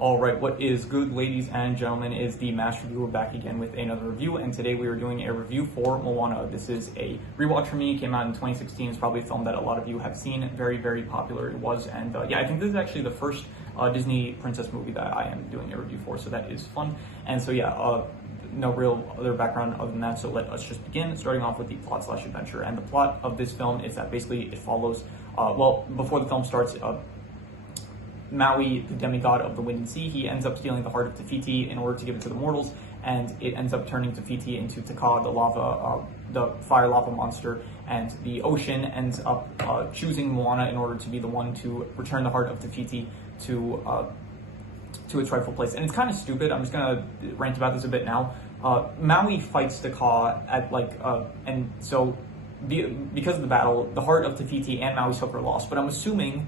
All right, what is good, ladies and gentlemen, is the Master Reviewer back again with another review, and today we are doing a review for Moana. This is a rewatch for me. It came out in 2016. It's probably a film that a lot of you have seen. Very, very popular it was, and yeah, I think this is actually the first Disney princess movie that I am doing a review for, so that is fun. And so yeah, no real other background other than that, so let us just begin, starting off with the plot/adventure. And the plot of this film is that basically it follows, well, before the film starts, Maui, the demigod of the wind and sea, he ends up stealing the heart of Te Fiti in order to give it to the mortals, and it ends up turning Te Fiti into Te Kā, the lava, the fire lava monster, and the ocean ends up choosing Moana in order to be the one to return the heart of Te Fiti to its rightful place. And it's kind of stupid. I'm just gonna rant about this a bit now. Maui fights Te Kā at and so because of the battle, the heart of Te Fiti and Maui's hook are lost. But I'm assuming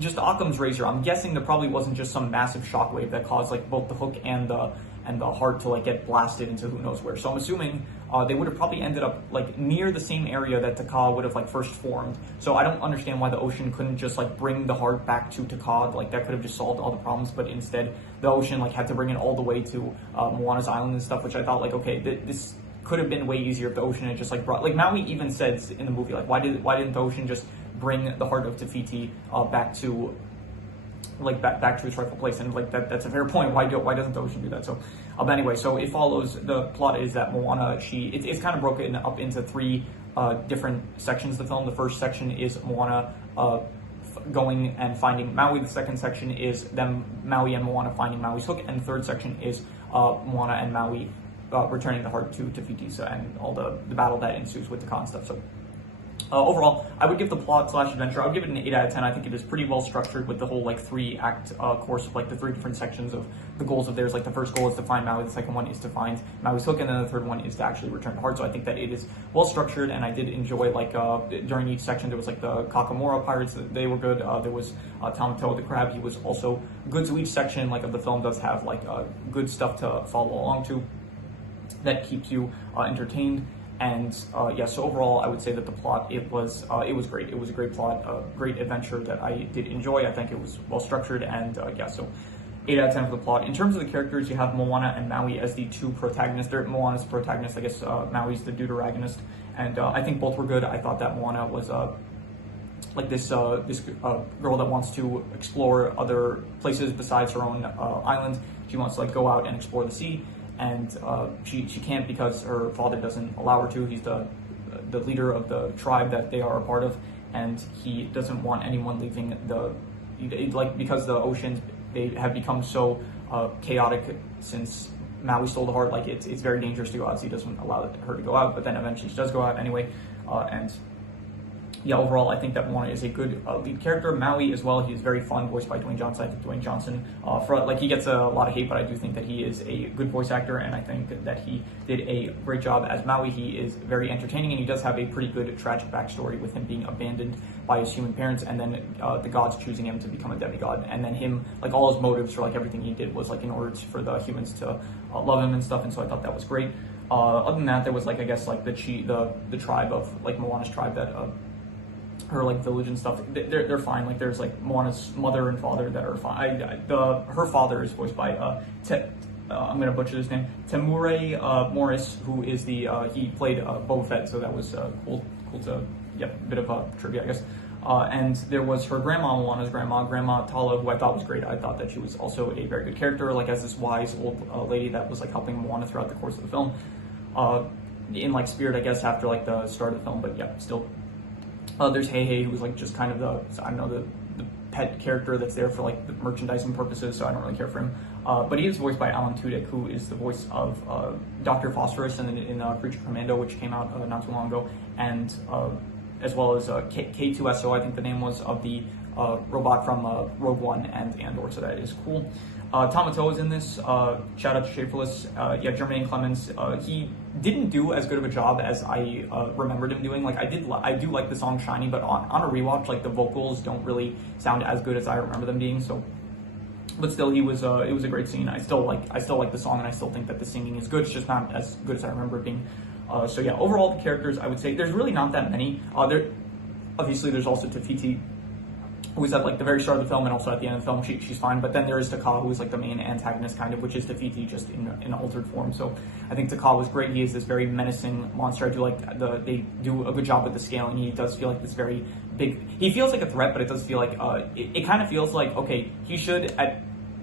just Occam's razor. I'm guessing there probably wasn't just some massive shockwave that caused both the hook and the heart to get blasted into who knows where. So I'm assuming they would have probably ended up near the same area that Te Kā would have first formed. So I don't understand why the ocean couldn't just bring the heart back to Te Kā. That could have just solved all the problems, but instead the ocean had to bring it all the way to Moana's island and stuff, which I thought okay, this could have been way easier if the ocean had just brought, Maui even says in the movie, why didn't the ocean just bring the heart of Te Fiti back to back to its rightful place? And that's a fair point. Why doesn't the ocean do that? So but anyway, so it follows, the plot is that Moana, it's kind of broken up into three different sections of the film. The first section is Moana going and finding Maui. The second section is Maui and Moana finding Maui's hook, and the third section is Moana and Maui returning the heart to Te Fiti, and all the battle that ensues with the Kā and stuff. So overall, I would give the plot/adventure, I would give it an 8 out of 10. I think it is pretty well structured with the whole 3-act course of the three different sections of the goals of theirs. The first goal is to find Maui, the second one is to find Maui's hook, and then the third one is to actually return the heart. So I think that it is well structured, and I did enjoy during each section there was the Kakamora pirates, they were good. There was Tamatoa the crab, he was also good. So each section of the film does have good stuff to follow along to that keeps you entertained. And yeah, so overall, I would say that the plot, it was great. It was a great plot, a great adventure that I did enjoy. I think it was well structured, and yeah, so 8 out of 10 for the plot. In terms of the characters, you have Moana and Maui as the two protagonists. Moana's the protagonist, I guess. Maui's the deuteragonist, and I think both were good. I thought that Moana was this girl that wants to explore other places besides her own island. She wants to go out and explore the sea. And she can't because her father doesn't allow her to. He's the leader of the tribe that they are a part of, and he doesn't want anyone leaving because the oceans, they have become so chaotic since Maui stole the heart. It's very dangerous to go out, so he doesn't allow her to go out. But then eventually she does go out anyway, and yeah, overall, I think that Moana is a good lead character. Maui as well, he is very fun, voiced by Dwayne Johnson. I think Dwayne Johnson, he gets a lot of hate, but I do think that he is a good voice actor, and I think that he did a great job as Maui. He is very entertaining, and he does have a pretty good tragic backstory with him being abandoned by his human parents, and then the gods choosing him to become a demigod, and then him, all his motives for everything he did was in order for the humans to love him and stuff, and so I thought that was great. Other than that, there was I guess the tribe of Moana's tribe that her village and stuff, they're fine. There's Moana's mother and father that are fine. Her father is voiced by I'm gonna butcher his name, Temure Morris, who is he played Boba Fett, so that was cool to, yeah, a bit of trivia, I guess. And there was her grandma, Moana's Grandma Tala, who I thought was great. I thought that she was also a very good character, as this wise old lady that was helping Moana throughout the course of the film, in spirit, I guess, after the start of the film, but yeah, still. There's Hey, who's just kind of the pet character that's there for the merchandising purposes, so I don't really care for him. But he is voiced by Alan Tudyk, who is the voice of Dr. Phosphorus in Creature Commando, which came out not too long ago, and as well as K2SO, I think the name was, of the robot from Rogue One and Andor, so that is cool. Tamatoa is in this. Shout out to Shafeless. Yeah, Jermaine Clemens. He didn't do as good of a job as I remembered him doing. I do like the song "Shiny," but on a rewatch, the vocals don't really sound as good as I remember them being. So, but still, it was a great scene. I still like the song, and I still think that the singing is good. It's just not as good as I remember it being. So yeah, overall, the characters, I would say there's really not that many. Obviously, there's also Te Fiti, who's at like the very start of the film and also at the end of the film, she's fine. But then there is Taka, who is like the main antagonist kind of, which is Tafiti just in altered form. So I think Taka was great. He is this very menacing monster. I do like they do a good job with the scaling. He does feel like this very big. He feels like a threat, but it does feel like it kind of feels like, okay, he should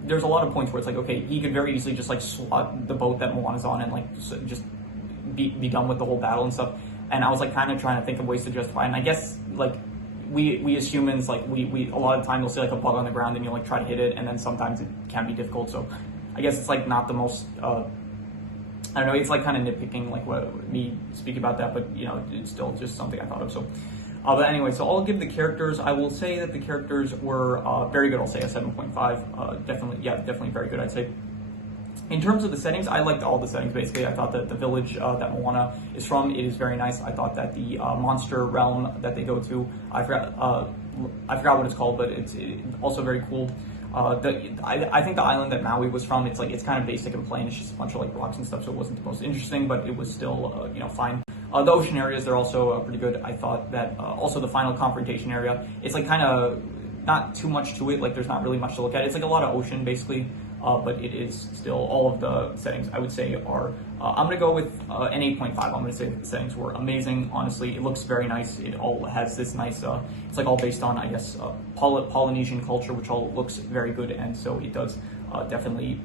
there's a lot of points where it's like, okay, he could very easily just like swat the boat that Moana's on and like just be done with the whole battle and stuff. And I was like kind of trying to think of ways to justify it. And I guess like we as humans, like we a lot of the time you'll see like a bug on the ground and you'll like try to hit it, and then sometimes it can be difficult. So I guess it's like not the most I don't know, it's like kind of nitpicking like what me speak about that, but you know, it's still just something I thought of. So but anyway, so I'll give the characters, I will say that the characters were very good. I'll say a 7.5. Definitely very good, I'd say. In terms of the settings, I liked all the settings basically. I thought that the village that Moana is from, it is very nice. I thought that the monster realm that they go to, I forgot what it's called, but it's also very cool. I think the island that Maui was from, it's kind of basic and plain. It's just a bunch of like rocks and stuff, so it wasn't the most interesting, but it was still fine. The ocean areas, they're also pretty good. I thought that also the final confrontation area, it's like kind of not too much to it. Like there's not really much to look at. It's like a lot of ocean basically. But it is still, all of the settings I would say are, I'm going to go with an 8.5. I'm going to say that the settings were amazing. Honestly, it looks very nice. It all has this nice, it's like all based on, I guess, Polynesian culture, which all looks very good. And so it does definitely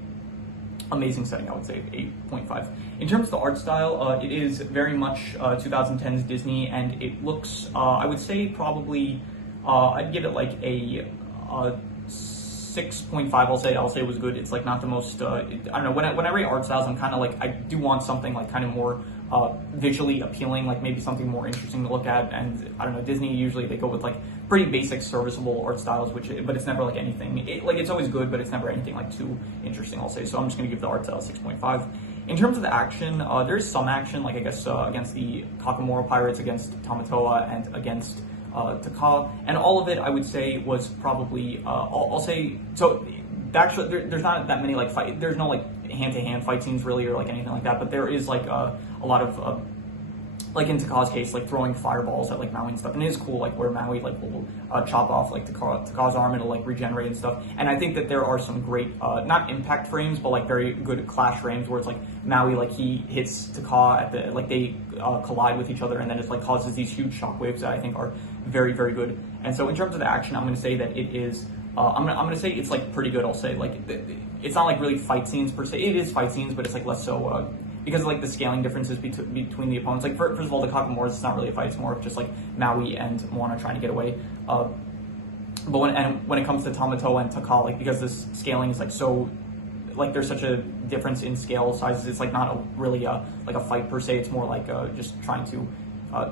amazing setting, I would say 8.5. In terms of the art style, it is very much 2010's Disney, and it looks, I would say probably, I'd give it like a 6.5. I'll say it was good. It's like not the most, I don't know, when I rate art styles, I'm kind of like, I do want something like kind of more visually appealing, like maybe something more interesting to look at. And I don't know, Disney usually they go with like pretty basic serviceable art styles, but it's never like anything, it's always good, but it's never anything like too interesting, I'll say. So I'm just going to give the art style 6.5. In terms of the action, there is some action, like I guess against the Kakamora pirates, against Tamatoa, and against Taka, and all of it I would say was probably I'll say, so actually there's not that many like there's no like hand-to-hand fight scenes really or like anything like that, but there is like a lot of like in Taka's case, like throwing fireballs at like Maui and stuff, and it is cool, like where Maui like will chop off like Taka's arm and it'll like regenerate and stuff. And I think that there are some great not impact frames, but like very good clash frames where it's like Maui, like he hits Taka at the, like they collide with each other, and then it like causes these huge shockwaves that I think are very, very good. And so in terms of the action, I'm going to say that it is I'm gonna say it's like pretty good. I'll say like it's not like really fight scenes per se. It is fight scenes, but it's like less so because of like the scaling differences between the opponents. Like first of all, the Kakamoras, it's not really a fight. It's more of just like Maui and Moana trying to get away. But when it comes to Tamatoa and Taka, like because this scaling is like so, like there's such a difference in scale sizes, it's like not really like a fight per se. It's more like just trying to.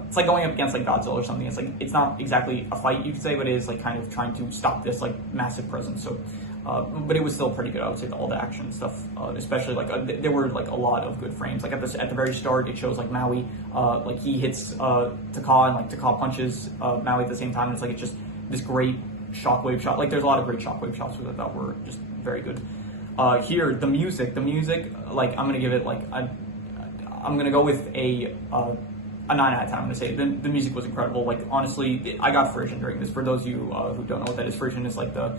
It's like going up against like Godzilla or something. It's like it's not exactly a fight, you could say, but it is like kind of trying to stop this like massive presence. So, but it was still pretty good. I would say all the action stuff, especially like there were like a lot of good frames. Like at the very start, it shows like Maui, like he hits Taka and like Taka punches Maui at the same time. And it's like it's just this great shockwave shot. Like there's a lot of great shockwave shots that I thought were just very good. Here, the music, like I'm gonna give it like I'm gonna go with a 9 out of 10. I'm going to say the music was incredible. Like honestly, I got Frisian during this. For those of you who don't know what that is, Frisian is like the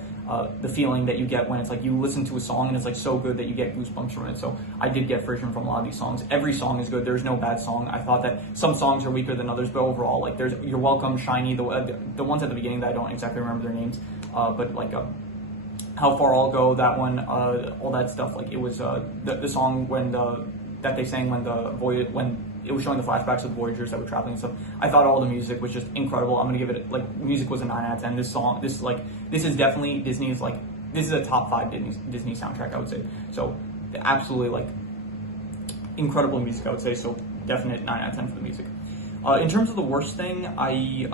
feeling that you get when it's like you listen to a song and it's like so good that you get goosebumps from it. So I did get Frisian from a lot of these songs. Every song is good. There's no bad song. I thought that some songs are weaker than others, but overall, like there's You're Welcome, Shiny, the ones at the beginning that I don't exactly remember their names, but like How Far I'll Go, that one, all that stuff. Like it was the song that they sang when it was showing the flashbacks of the Voyagers that were traveling and stuff. I thought all the music was just incredible. I'm gonna give it like music was a 9 out of 10. This is definitely Disney's like this is a top 5 Disney soundtrack, I would say. So absolutely like incredible music, I would say. So definite 9 out of 10 for the music. In terms of the worst thing, I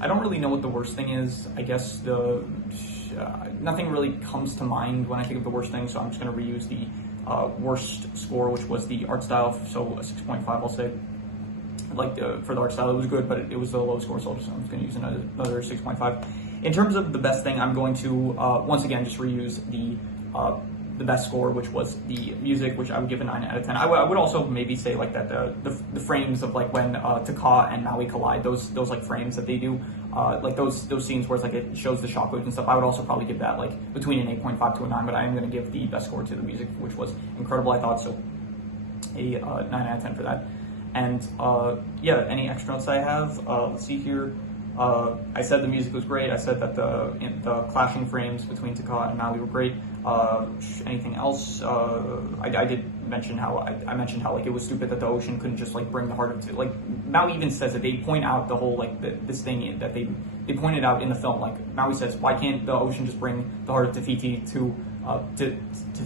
don't really know what the worst thing is. I guess nothing really comes to mind when I think of the worst thing. So I'm just gonna reuse the worst score, which was the art style, so a 6.5, I'll say. Like for the art style, it was good, but it was a low score, so I'm just going to use another 6.5. In terms of the best thing, I'm going to once again just reuse the best score, which was the music, which I would give a 9 out of 10. I would also maybe say like that the frames of like when Taka and Maui collide, those like frames that they do, like those scenes where it's like it shows the shockwaves and stuff, I would also probably give that like between an 8.5 to a 9, but I am going to give the best score to the music, which was incredible, I thought, so a 9 out of 10 for that. And yeah, any extra notes I have, let's see here. I said the music was great. I said that the clashing frames between Taka and Maui were great. Anything else? I did mention how I mentioned how like it was stupid that the ocean couldn't just like bring the heart of like Maui even says that they point out the whole like this thing that they pointed out in the film. Like Maui says, why can't the ocean just bring the heart of Te Fiti to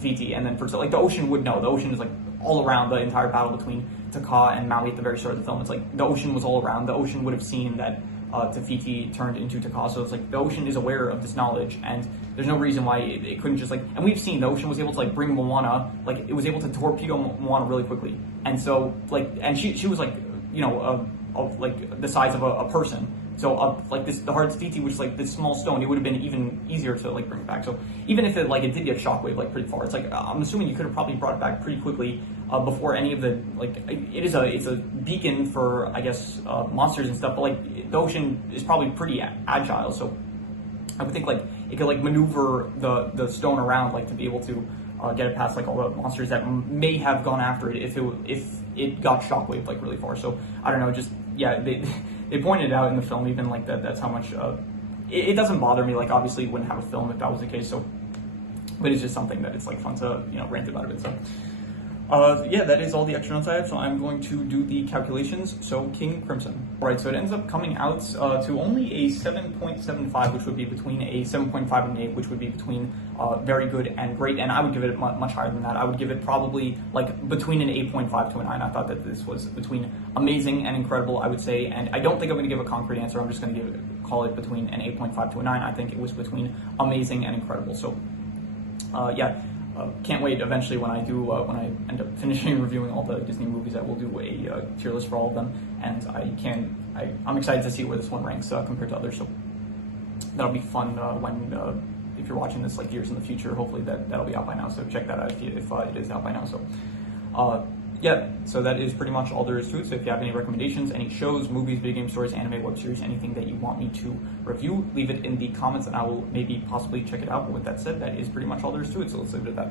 Fiti? And then for like the ocean would know. The ocean is like all around the entire battle between Taka and Maui at the very start of the film. It's like the ocean was all around. The ocean would have seen that Te Fiti turned into Taka. So it's like the ocean is aware of this knowledge, and there's no reason why it couldn't just like. And we've seen the ocean was able to like bring Moana, like it was able to torpedo Moana really quickly, and so like, and she was like, you know, like the size of a person. So like this, the heart of Te Fiti, which is like this small stone, it would have been even easier to like bring it back. So even if it like it did get shockwave like pretty far, it's like I'm assuming you could have probably brought it back pretty quickly before any of the like it's a beacon for I guess monsters and stuff. But like the ocean is probably pretty agile, so I would think like it could like maneuver the stone around like to be able to get it past like all the monsters that may have gone after it if it got shockwave like really far. So I don't know, just yeah, they pointed out in the film even like that's how much it doesn't bother me. Like obviously wouldn't have a film if that was the case. So, but it's just something that it's like fun to rant about a bit. So. Yeah, that is all the extra notes I have, so I'm going to do the calculations. So, King Crimson. Alright, so it ends up coming out to only a 7.75, which would be between a 7.5 and an 8, which would be between very good and great, and I would give it much higher than that. I would give it probably like between an 8.5 to a 9. I thought that this was between amazing and incredible, I would say, and I don't think I'm going to give a concrete answer. I'm just going to call it between an 8.5 to a 9. I think it was between amazing and incredible. So, yeah. Can't wait eventually when I end up finishing reviewing all the Disney movies. I will do a tier list for all of them, and I'm excited to see where this one ranks compared to others. So that'll be fun when if you're watching this like years in the future. Hopefully that'll be out by now. So check that out if it is out by now. So yeah, so that is pretty much all there is to it. So if you have any recommendations, any shows, movies, video game stories, anime, web series, anything that you want me to review, leave it in the comments and I will maybe possibly check it out. But with that said, that is pretty much all there is to it. So let's leave it at that.